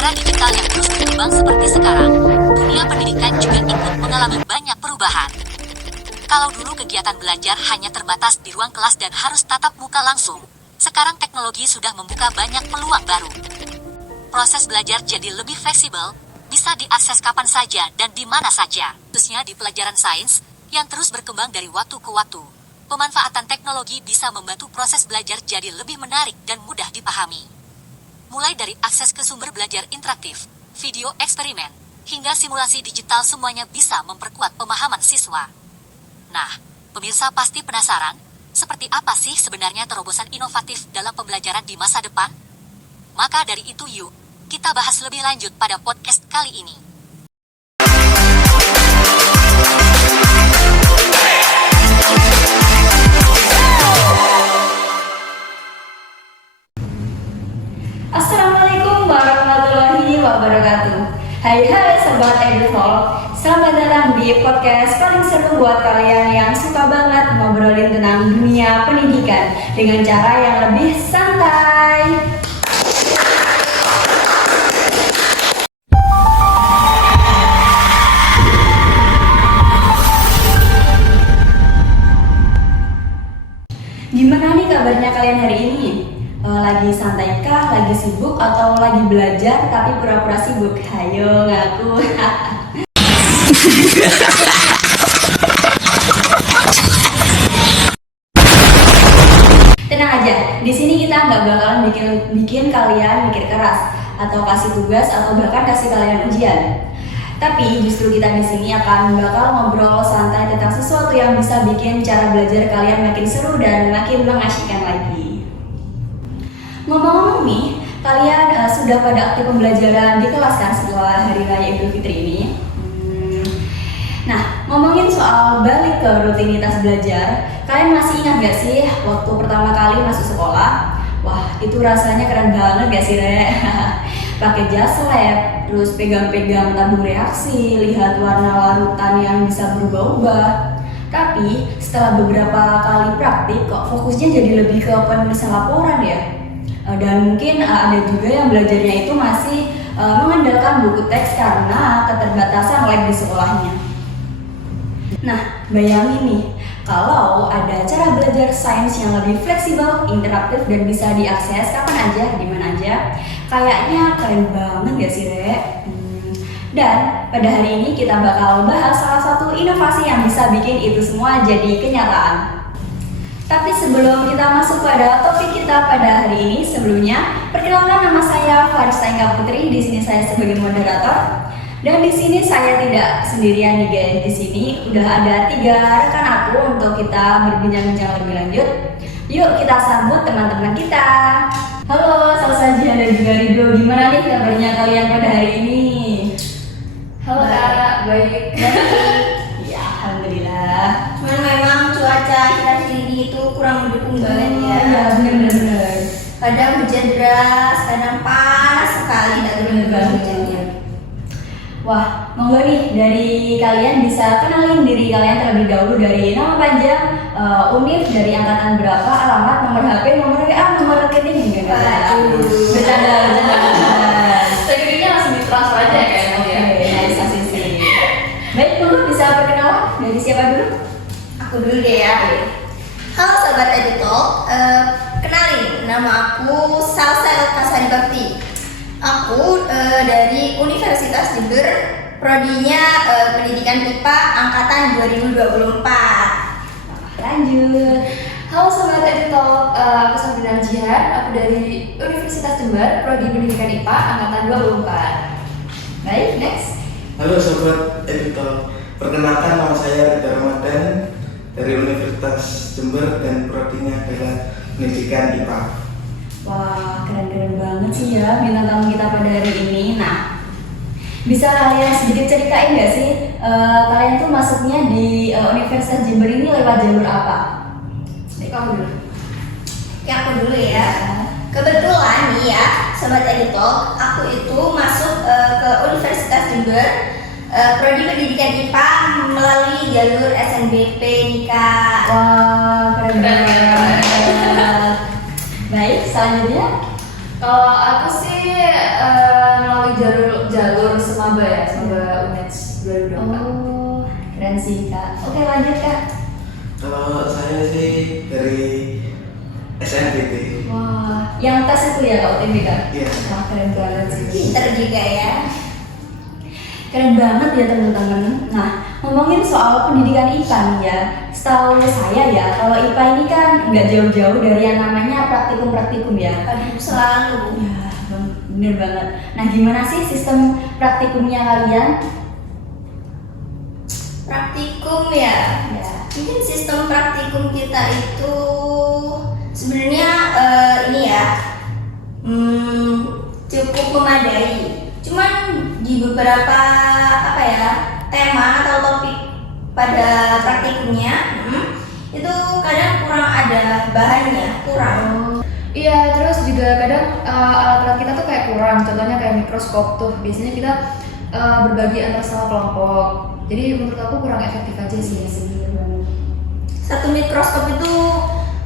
era digital yang terus berkembang seperti sekarang, dunia pendidikan juga ikut mengalami banyak perubahan. Kalau dulu kegiatan belajar hanya terbatas di ruang kelas dan harus tatap muka langsung, sekarang teknologi sudah membuka banyak peluang baru. Proses belajar jadi lebih fleksibel, bisa diakses kapan saja dan di mana saja, khususnya di pelajaran sains yang terus berkembang dari waktu ke waktu. Pemanfaatan teknologi bisa membantu proses belajar jadi lebih menarik dan mudah dipahami. Mulai dari akses ke sumber belajar interaktif, video eksperimen, hingga simulasi digital semuanya bisa memperkuat pemahaman siswa. Nah, pemirsa pasti penasaran, seperti apa sih sebenarnya terobosan inovatif dalam pembelajaran di masa depan? Maka dari itu yuk, kita bahas lebih lanjut pada podcast kali ini. Assalamualaikum warahmatullahi wabarakatuh. Hai Sobat EduTalk, selamat datang di podcast paling seru buat kalian yang suka banget ngobrolin tentang dunia pendidikan dengan cara yang lebih santai. Gimana nih kabarnya kalian hari ini? Lagi santai kah, lagi sibuk, atau lagi belajar tapi pura-pura sibuk? Hayo ngaku. Tenang aja, di sini kita nggak bakalan bikin kalian mikir keras atau kasih tugas atau bahkan kasih kalian ujian. Tapi justru kita di sini akan bakal ngobrol santai tentang sesuatu yang bisa bikin cara belajar kalian makin seru dan makin mengasyikkan lagi. Ngomong-ngomong nih, kalian sudah pada aktif pembelajaran di kelas kan setelah Hari Raya Idul Fitri ini? Nah, ngomongin soal balik ke rutinitas belajar, kalian masih ingat gak sih waktu pertama kali masuk sekolah? Wah, itu rasanya keren banget gak sih, Re? Pakai jas lab, terus pegang-pegang tabung reaksi, lihat warna larutan yang bisa berubah-ubah. Tapi setelah beberapa kali praktik, kok fokusnya jadi lebih ke penulisan laporan ya? Dan mungkin ada juga yang belajarnya itu masih mengandalkan buku teks karena keterbatasan lab di sekolahnya. Nah, bayangin nih, kalau ada cara belajar sains yang lebih fleksibel, interaktif, dan bisa diakses kapan aja, di mana aja, kayaknya keren banget gak sih, Re? Dan pada hari ini kita bakal bahas salah satu inovasi yang bisa bikin itu semua jadi kenyataan. Tapi sebelum kita masuk pada topik kita pada hari ini, sebelumnya perkenalkan nama saya Farista Engka Putri. Di sini saya sebagai moderator. Dan di sini saya tidak sendirian nih guys. Di sini udah ada 3 rekan aku untuk kita berbincang-bincang lebih lanjut. Yuk kita sambut teman-teman kita. Halo Salsa Jihan dan juga Rido. Gimana nih kabarnya kalian pada hari ini? Halo Kak, baik. Ya, alhamdulillah. Cuman memang cuaca kita sini itu kurang mendukung banget ya. Ya, benar-benar. Kadang hujan deras, kadang panas sekali, tak benar hujannya. Wah, monggo nih dari kalian bisa kenalin diri kalian terlebih dahulu dari nama panjang, univ, dari angkatan berapa, alamat, nomor HP, nomor WA, nomor rekening hingga bercanda. Rekeningnya langsung ditransfer aja ya kayaknya ya. Nice, asik. Baik, monggo bisa perkenalan dari siapa dulu? Aku dulu deh ya. Halo Sobat EduTalk, kenalin nama aku Salsa Elkasari Bakti. Aku dari Universitas Jember, prodinya Pendidikan IPA angkatan 2024. Lanjut. Halo Sobat EduTalk, aku Sabrina Jihan, aku dari Universitas Jember, Prodi Pendidikan IPA angkatan 24. Baik, next. Halo Sobat EduTalk, perkenalkan nama saya Rida Ramadan dari Universitas Jember dan prodinya adalah Pendidikan IPA. Wah, keren-keren banget sih ya bintang tamu kita pada hari ini. Nah, bisa kalian sedikit ceritain nggak sih kalian tuh masuknya di Universitas Jember ini lewat jalur apa? Kamu dulu. Ya aku dulu ya. Kebetulan nih ya, Sobat EduTalk, aku itu masuk ke Universitas Jember, prodi Pendidikan IPA melalui jalur SNBP nih Kak. Wah, keren banget. Baik, selanjutnya. Kalau aku sih melalui jalur semaba ya, semaba UNES 2024. Oh, keren sih Kak. Oke lanjut Kak. Kalau saya sih dari SNBT. Wah, yang tes itu ya Kak UTBK? Iya. Wah, keren banget sih. Pinter juga ya. Keren banget ya teman-teman. Nah, ngomongin soal pendidikan IPA nih ya. Setahu saya ya, kalau IPA ini kan nggak jauh-jauh dari yang namanya praktikum-praktikum ya. Aduh, selalu. Ya, bener banget. Nah, gimana sih sistem praktikumnya kalian? Praktikum ya. Ya. Mungkin sistem praktikum kita itu sebenarnya ini ya cukup memadai. Cuman di beberapa apa ya tema atau topik pada praktikumnya itu kadang kurang ada bahannya, kurang. Iya, terus juga kadang alat-alat kita tuh kayak kurang. Contohnya kayak mikroskop tuh. Biasanya kita berbagi antar sama kelompok. Jadi menurut aku kurang efektif aja sih. Satu mikroskop itu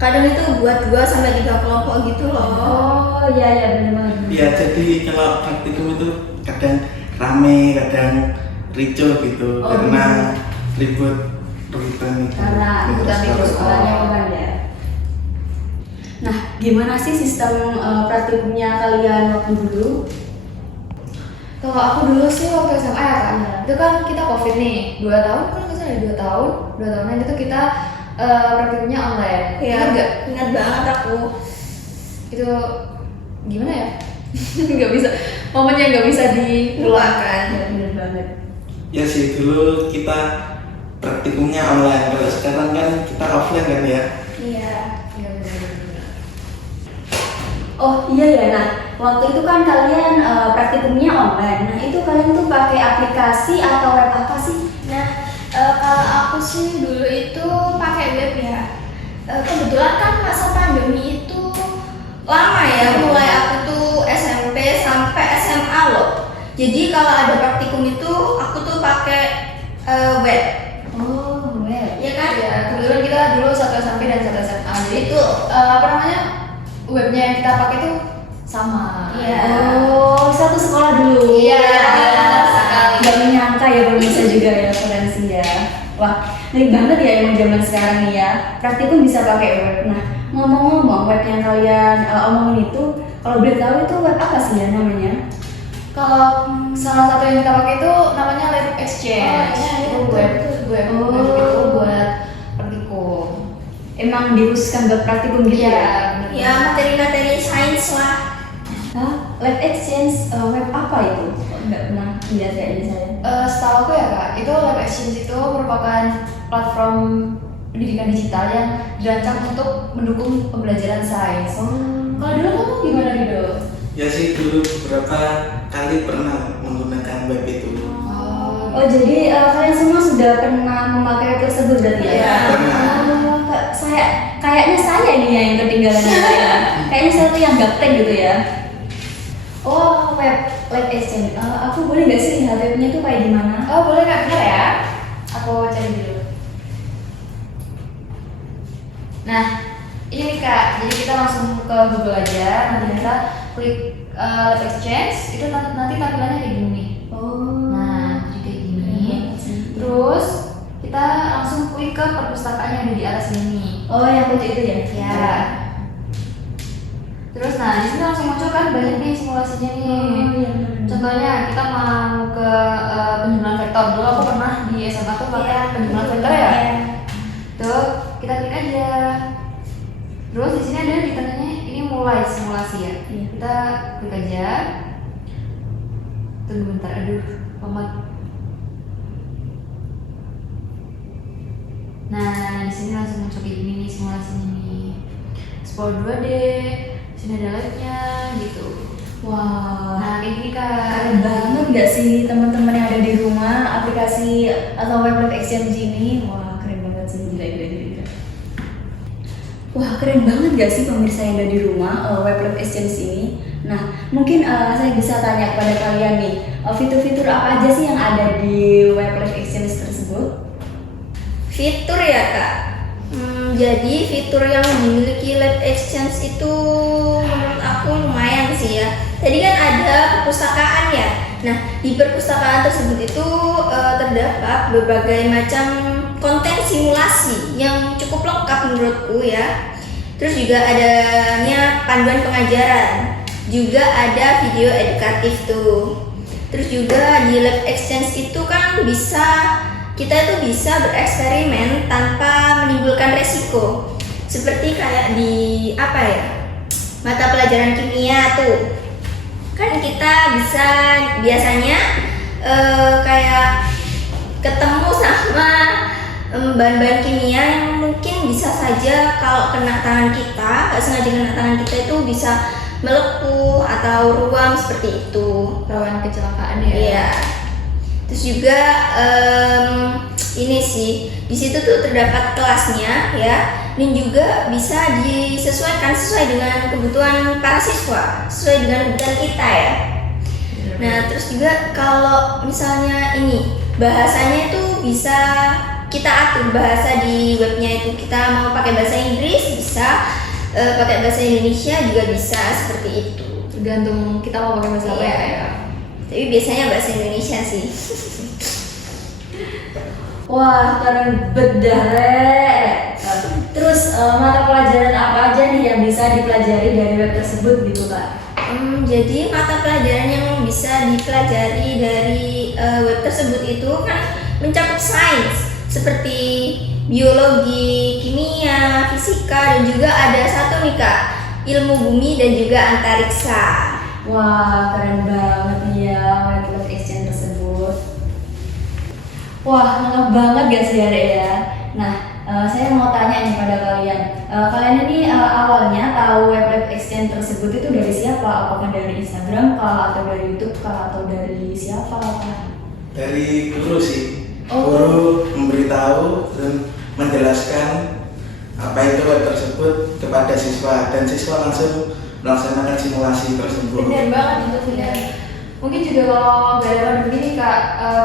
kadang itu buat 2 sampai 3 kelompok gitu loh. Oh, iya ya bener banget. Ya jadi kalau praktikum itu kadang rame, kadang ricuh gitu Oh, karena ribut-ributan itu. Karena ikutan mikroskopnya kan ya. Nah, gimana sih sistem praktikumnya kalian waktu dulu? Kalau aku dulu sih waktu SMA ya Kak, itu kan kita COVID nih, 2 tahun kan nggak salah 2 tahunan itu kita praktikumnya online. Ya, Ingat nggak? ingat banget aku. Itu gimana ya? Nggak bisa, momennya nggak bisa dilupakan. Ya, bener banget. Ya sih dulu kita praktikumnya online, kalau sekarang kan kita offline kan ya. Iya. Iya benar-benar. Oh iya ya, nah waktu itu kan kalian praktikumnya online. Nah itu kalian tuh pakai aplikasi atau web apa sih? Nah, kalau aku sih dulu itu pakai web ya. Kebetulan kan masa pandemi itu lama ya, mulai aku tuh SMP sampai SMA loh. Jadi kalau ada praktikum itu aku tuh pakai web. Oh web. Ya kan? Ya, kebetulan kita dulu 1 SMP dan 1 SMA. Jadi Itu apa namanya? Webnya yang kita pakai tuh sama. Iya. Oh satu sekolah dulu. Iya, benar sekali. Gak menyangka ya kalau bisa juga ya, keren sih ya. Wah, menarik banget ya emang zaman sekarang nih ya. Praktikum bisa pakai web. Nah, ngomong-ngomong web yang kalian omongin itu, kalau boleh tahu itu web apa sih ya namanya? Kalau salah satu yang kita pakai itu namanya Lab Exchange. Oh, iya, Itu iya, web betul. web Oh. web itu buat praktikum. Emang dikhususkan buat praktikum gitu ya? benar. ya materi-materi sains lah. Hah? Lab Exchange web apa itu? Kok nggak pernah lihat kayaknya saya. Setahu aku ya Kak, itu Lab Exchange itu merupakan platform pendidikan digital yang dirancang untuk mendukung pembelajaran sains. Kalau dulu kamu gimana Rido? Ya sih dulu beberapa kali pernah menggunakan web itu. Oh jadi kalian semua sudah pernah memakai web tersebut berarti ya? Iya, pernah. Kayaknya saya nih yang ketinggalan ya. Kayaknya saya tuh yang gaptek gitu ya. Oh web Lab Exchange. Aku boleh nggak sih lihat webnya tuh kayak gimana? Oh boleh Kak, bentar ya. Aku cari dulu. Nah, ini nih Kak, jadi kita langsung ke Google aja. Nanti kita klik Lab Exchange, itu nanti tampilannya kayak gini nih. Oh. Nah, jadi kayak gini. Terus kita langsung klik ke perpustakaan yang ada di atas ini. Oh yang kunci itu ya? Ya. Terus nah di sini langsung muncul kan banyak nih simulasinya nih. iya. Contohnya kita mau ke penjumlahan vektor. Dulu aku pernah di SMA tuh pakai penjumlahan vektor ya. Iya. Tuh kita klik aja. Terus di sini ada di tengahnya ini mulai simulasi ya. Iya. Kita klik aja. Tunggu bentar, aduh, lemot. Nah, di sini langsung muncul kayak gini nih simulasinya nih. Explore 2D, di sini ada live-nya gitu. Wah. Nah, kayak gini Kak. Keren banget nggak sih teman-teman yang ada di rumah aplikasi atau web Exchange ini? Wah keren banget sih, gila. Wah keren banget gak sih pemirsa yang ada di rumah web Exchange ini? Nah mungkin saya bisa tanya kepada kalian nih, fitur-fitur apa aja sih yang ada di web Exchange tersebut? Fitur ya Kak. Jadi fitur yang dimiliki Lab Exchange itu menurut aku lumayan sih ya. Tadi kan ada perpustakaan ya. Nah, di perpustakaan tersebut itu terdapat berbagai macam konten simulasi yang cukup lengkap menurutku ya. Terus juga adanya panduan pengajaran, juga ada video edukatif tuh. Terus juga di lab exchange itu kan kita itu bisa bereksperimen tanpa menimbulkan resiko. Seperti kayak di mata pelajaran kimia tuh. Kan kita bisa biasanya kayak ketemu sama bahan-bahan kimia yang mungkin bisa saja kalau kena tangan kita, nggak sengaja kena tangan kita itu bisa melepuh atau ruam seperti itu. Rawan kecelakaan ya. Iya. Terus juga ini sih di situ tuh terdapat kelasnya ya, dan juga bisa disesuaikan sesuai dengan kebutuhan para siswa, sesuai dengan kebutuhan kita ya. Nah terus juga kalau misalnya ini bahasanya itu bisa kita atur bahasa di webnya itu, kita mau pakai bahasa Inggris bisa, pakai bahasa Indonesia juga bisa, seperti itu. Tergantung kita mau pakai bahasa apa ya. Tapi biasanya bahasa Indonesia sih. Wah, keren bedah, Rek. Terus mata pelajaran apa aja nih yang bisa dipelajari dari web tersebut gitu, Kak? Jadi mata pelajaran yang bisa dipelajari dari web tersebut itu kan mencakup sains seperti biologi, kimia, fisika, dan juga ada satu nih Kak, ilmu bumi dan juga antariksa. Wah, keren banget nih ya web exchange tersebut. Wah, lengkap banget guys ya, Rek ya. Nah, saya mau tanya nih pada kalian. Kalian ini awalnya tahu web exchange tersebut itu dari siapa? Apakah dari Instagram kah, atau dari YouTube kah, atau dari siapa kah? Dari guru sih. Oh. Guru memberitahu dan menjelaskan apa itu web tersebut kepada siswa, dan siswa langsung melaksanakan simulasi tersebut. Benar banget itu Benar. Mungkin juga kalau nggak ada pandemi nih Kak,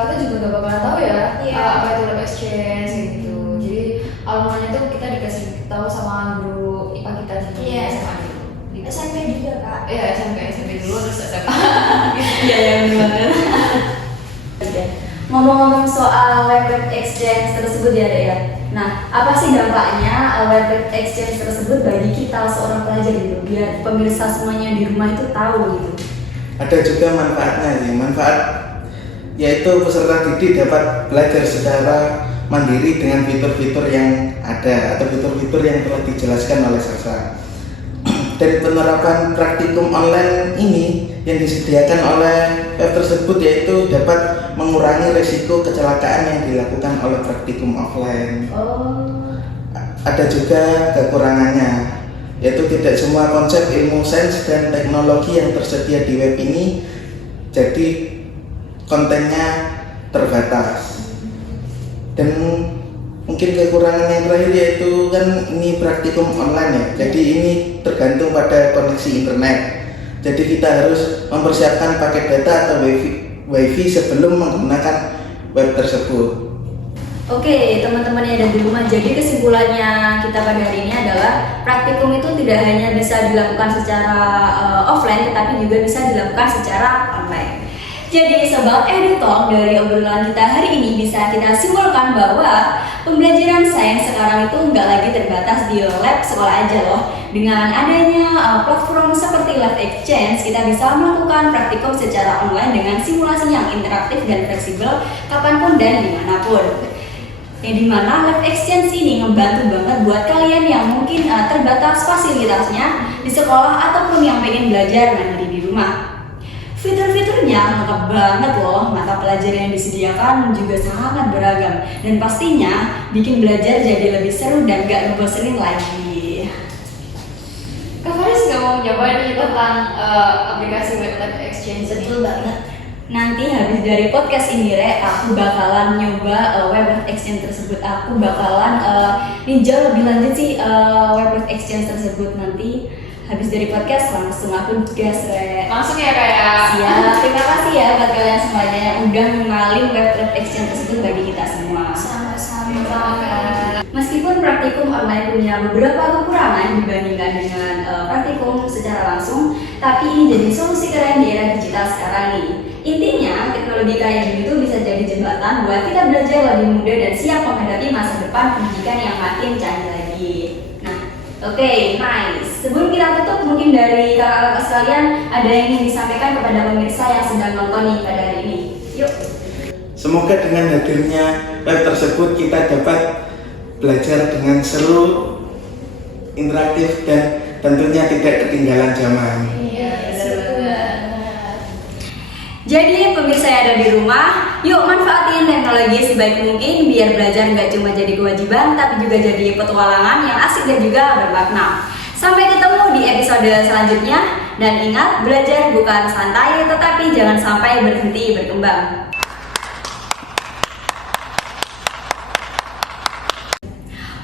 kita juga nggak bakalan tahu ya apa itu web exchange gitu. Jadi awalnya tuh kita dikasih tahu sama guru IPA kita gitu. Iya. SMA gitu. Di SMP juga Kak. Iya, SMP dulu terus SMA. Iya, yang benar. Ngomong-ngomong soal web exchange tersebut ya, Dek ya. Nah, apa sih dampaknya web exchange tersebut bagi kita seorang pelajar gitu, biar pemirsa semuanya di rumah itu tahu gitu? Ada juga manfaatnya sih. Manfaat yaitu peserta didik dapat belajar secara mandiri dengan fitur-fitur yang ada atau fitur-fitur yang telah dijelaskan oleh Sasa. Dan penerapan praktikum online ini yang disediakan oleh web tersebut yaitu dapat mengurangi risiko kecelakaan yang dilakukan oleh praktikum offline. Oh. Ada juga kekurangannya, yaitu tidak semua konsep ilmu sains dan teknologi yang tersedia di web ini jadi kontennya terbatas. Dan mungkin kekurangan yang terakhir yaitu kan ini praktikum online ya, jadi ini tergantung pada koneksi internet. Jadi kita harus mempersiapkan paket data atau wifi sebelum menggunakan web tersebut. Oke, teman-teman yang ada di rumah, jadi kesimpulannya kita pada hari ini adalah praktikum itu tidak hanya bisa dilakukan secara offline, tetapi juga bisa dilakukan secara online. Jadi Sobat EduTalk, dari obrolan kita hari ini bisa kita simpulkan bahwa pembelajaran sains sekarang itu nggak lagi terbatas di lab sekolah aja loh. Dengan adanya platform seperti Lab Exchange, kita bisa melakukan praktikum secara online dengan simulasi yang interaktif dan fleksibel kapanpun dan dimanapun. Yang dimana Lab Exchange ini ngebantu banget buat kalian yang mungkin terbatas fasilitasnya di sekolah ataupun yang pengen belajar mandiri di rumah. Fitur-fiturnya lengkap banget loh, mata pelajaran yang disediakan juga sangat beragam dan pastinya bikin belajar jadi lebih seru dan gak ngebosenin lagi. Kak Faris nggak mau nyobain nih tentang aplikasi web exchange ini? Betul banget. Nanti habis dari podcast ini, Re, aku bakalan nyoba web exchange tersebut. Aku bakalan ninjau lebih lanjut sih web exchange tersebut nanti. Habis dari podcast langsung aku gas, Re. Langsung ya kayak. Siap, terima kasih ya buat kalian semuanya yang udah mengenalin web exchange tersebut bagi kita semua. Sama-sama. Meskipun praktikum online punya beberapa kekurangan dibandingkan dengan praktikum secara langsung, tapi ini jadi solusi keren di era digital sekarang nih. Intinya, teknologi kayak gini tuh bisa jadi jembatan buat kita belajar lebih mudah dan siap menghadapi masa depan pendidikan yang makin canggih lagi. Nah, oke, nice. Sebelum kita tutup, mungkin dari kakak-kakak sekalian ada yang ingin disampaikan kepada pemirsa yang sedang nonton nih pada hari ini. Yuk. Semoga dengan hadirnya web tersebut kita dapat belajar dengan seru, interaktif, dan tentunya tidak ketinggalan zaman. Jadi pemirsa yang ada di rumah, yuk manfaatin teknologi sebaik mungkin biar belajar nggak cuma jadi kewajiban, tapi juga jadi petualangan yang asik dan juga bermakna. Sampai ketemu di episode selanjutnya, dan ingat, belajar bukan santai, tetapi jangan sampai berhenti berkembang.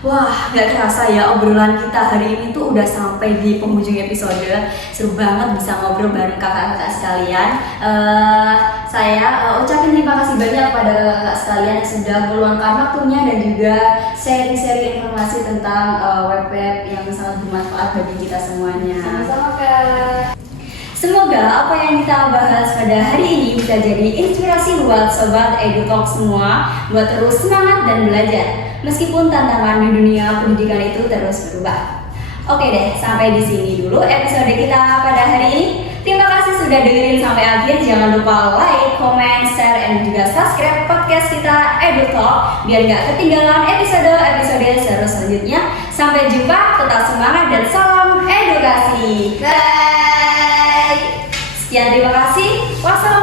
Wah, gak kerasa ya obrolan kita hari ini tuh udah sampai di penghujung episode. Seru banget bisa ngobrol bareng kakak-kakak sekalian. Saya ucapin terima kasih banyak pada kakak sekalian yang sudah meluangkan waktunya dan juga sharing-sharing informasi tentang web-web yang sangat bermanfaat bagi kita semuanya. Sama-sama Kak. Semoga apa yang kita bahas pada hari ini bisa jadi inspirasi buat sobat EduTalk semua buat terus semangat dan belajar. Meskipun tantangan di dunia pendidikan itu terus berubah. Oke deh, sampai di sini dulu episode kita pada hari ini. Terima kasih sudah dengerin sampai akhir. Jangan lupa like, comment, share, dan juga subscribe podcast kita EduTalk biar nggak ketinggalan episode-episode seru selanjutnya. Sampai jumpa, tetap semangat dan salam edukasi. Bye. Sekian, terima kasih. Wassalamualaikum.